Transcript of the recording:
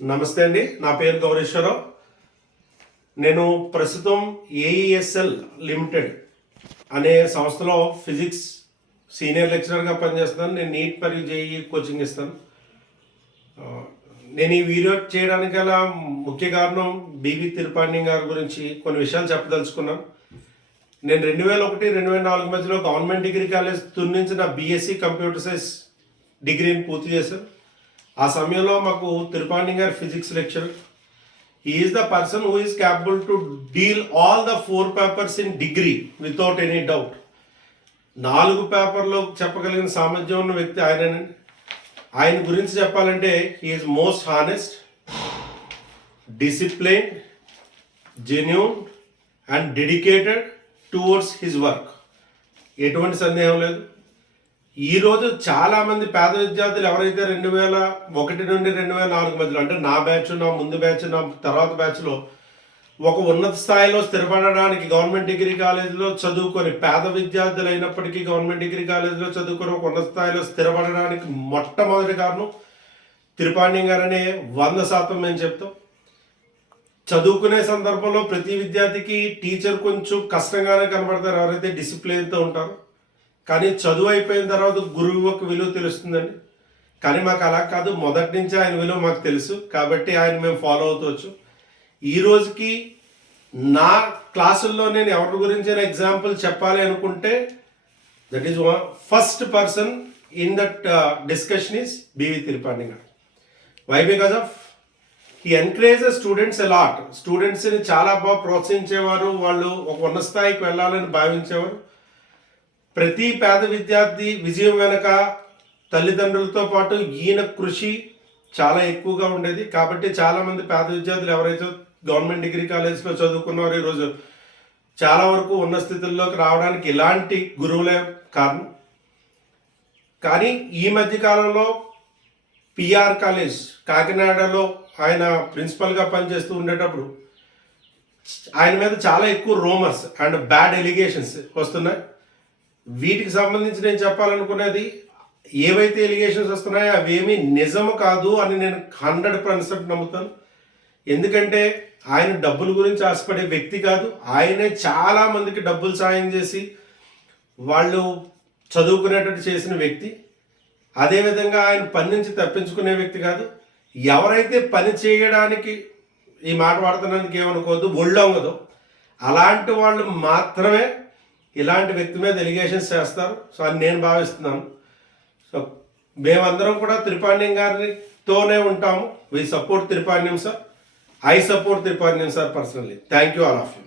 నమస్తే అండి నా పేరు గౌరీశ్వరరావు. నేను ప్రస్తుతం ఏఈఎస్ఎల్ లిమిటెడ్ అనే సంస్థలో ఫిజిక్స్ సీనియర్ లెక్చరర్గా పనిచేస్తున్నాను. నేను నీట్ మరియు జేఈ కోచింగ్ ఇస్తాను. నేను ఈ వీడియో చేయడానికి గల ముఖ్య కారణం బీవీ తిరుపాండి గారి గురించి కొన్ని విషయాలు చెప్పదలుచుకున్నాను నేను రెండు వేల ఒకటి రెండు వేల నాలుగు మధ్యలో గవర్నమెంట్ డిగ్రీ కాలేజ్ తుని నుంచి నా బీఎస్సీ కంప్యూటర్ సైన్స్ డిగ్రీని పూర్తి చేశాను. ఆ సమయంలో మాకు త్రిపాణి గారు physics lecture. Is the person who is capable to deal all the four papers in degree without any doubt నాలుగు పేపర్లో చెప్పగలిగిన సామర్థ్యం ఉన్న వ్యక్తి ఆయనేనండి ఆయన గురించి చెప్పాలంటే is most honest discipline genuine and dedicated towards his work ఎటువంటి సందేహం లేదు. ఈరోజు చాలామంది పేద విద్యార్థులు ఎవరైతే రెండు వేల ఒకటి నుండి రెండు వేల నాలుగు మధ్యలో అంటే నా బ్యాచ్ నా ముందు బ్యాచ్ నా తర్వాత బ్యాచ్లో ఒక ఉన్నత స్థాయిలో స్థిరపడడానికి గవర్నమెంట్ డిగ్రీ కాలేజీలో చదువుకొని పేద విద్యార్థులు అయినప్పటికీ గవర్నమెంట్ డిగ్రీ కాలేజీలో చదువుకొని ఒక ఉన్నత స్థాయిలో స్థిరపడడానికి మొట్టమొదటి కారణం తిరుపాండి గారనే వంద శాతం మేము చెప్తాం. చదువుకునే సందర్భంలో ప్రతి విద్యార్థికి టీచర్ కొంచెం కష్టంగానే కనబడతారు. ఎవరైతే డిసిప్లిన్తో ఉంటారో కానీ చదువు అయిపోయిన తర్వాత గురువు యొక్క విలువ తెలుస్తుందండి. కానీ మాకు అలా కాదు. మొదటి నుంచి ఆయన విలువ మాకు తెలుసు. కాబట్టి ఆయన మేము ఫాలో అవుతవచ్చు ఈ రోజుకి నా క్లాసుల్లో నేను ఎవరి గురించి ఎగ్జాంపుల్ చెప్పాలి అనుకుంటే that is first person in that discussion is BV Tirupandi గారు. వై బికాజ్ ఆఫ్ ఈ ఎంకరేజ్ స్టూడెంట్స్ అలాట్ స్టూడెంట్స్ని చాలా బాగా ప్రోత్సహించేవారు. వాళ్ళు ఒక ఉన్నత స్థాయికి వెళ్ళాలని భావించేవారు. ప్రతి పేద విద్యార్థి విజయం వెనక తల్లిదండ్రులతో పాటు ఈయన కృషి చాలా ఎక్కువగా ఉండేది. కాబట్టి చాలామంది పేద విద్యార్థులు ఎవరైతే గవర్నమెంట్ డిగ్రీ కాలేజ్లో చదువుకున్నారో ఈరోజు చాలా వరకు ఉన్న స్థితుల్లోకి రావడానికి ఇలాంటి గురువులే కారణం. కానీ ఈ మధ్య కాలంలో పిఆర్ కాలేజ్ కాకినాడలో ఆయన ప్రిన్సిపల్గా పనిచేస్తూ ఉండేటప్పుడు ఆయన మీద చాలా ఎక్కువ రోమర్స్ అండ్ బ్యాడ్ ఎలిగేషన్స్ వస్తున్నాయి. వీటికి సంబంధించి నేను చెప్పాలనుకునేది ఏవైతే ఎలిగేషన్స్ వస్తున్నాయో అవేమీ నిజము కాదు అని నేను హండ్రెడ్ పర్సెంట్ నమ్ముతాను. ఎందుకంటే ఆయన డబ్బుల గురించి ఆశపడే వ్యక్తి కాదు. ఆయనే చాలా మందికి డబ్బులు సాయం చేసి వాళ్ళు చదువుకునేటట్టు చేసిన వ్యక్తి. అదేవిధంగా ఆయన పని నుంచి తప్పించుకునే వ్యక్తి కాదు. ఎవరైతే పని చేయడానికి ఈ మాట వాడుతున్నందుకు ఏమనుకోవద్దు ఒళ్ళొంగదు. అలాంటి వాళ్ళు మాత్రమే ఇలాంటి వ్యక్తి మీద ఎలిగేషన్స్ చేస్తారు. సో అని నేను భావిస్తున్నాను. సో మేమందరం కూడా త్రిపాండ్యం గారితోనే ఉంటాము. We support Tripandyam sir I support Tripandyam sir personally thank you all of you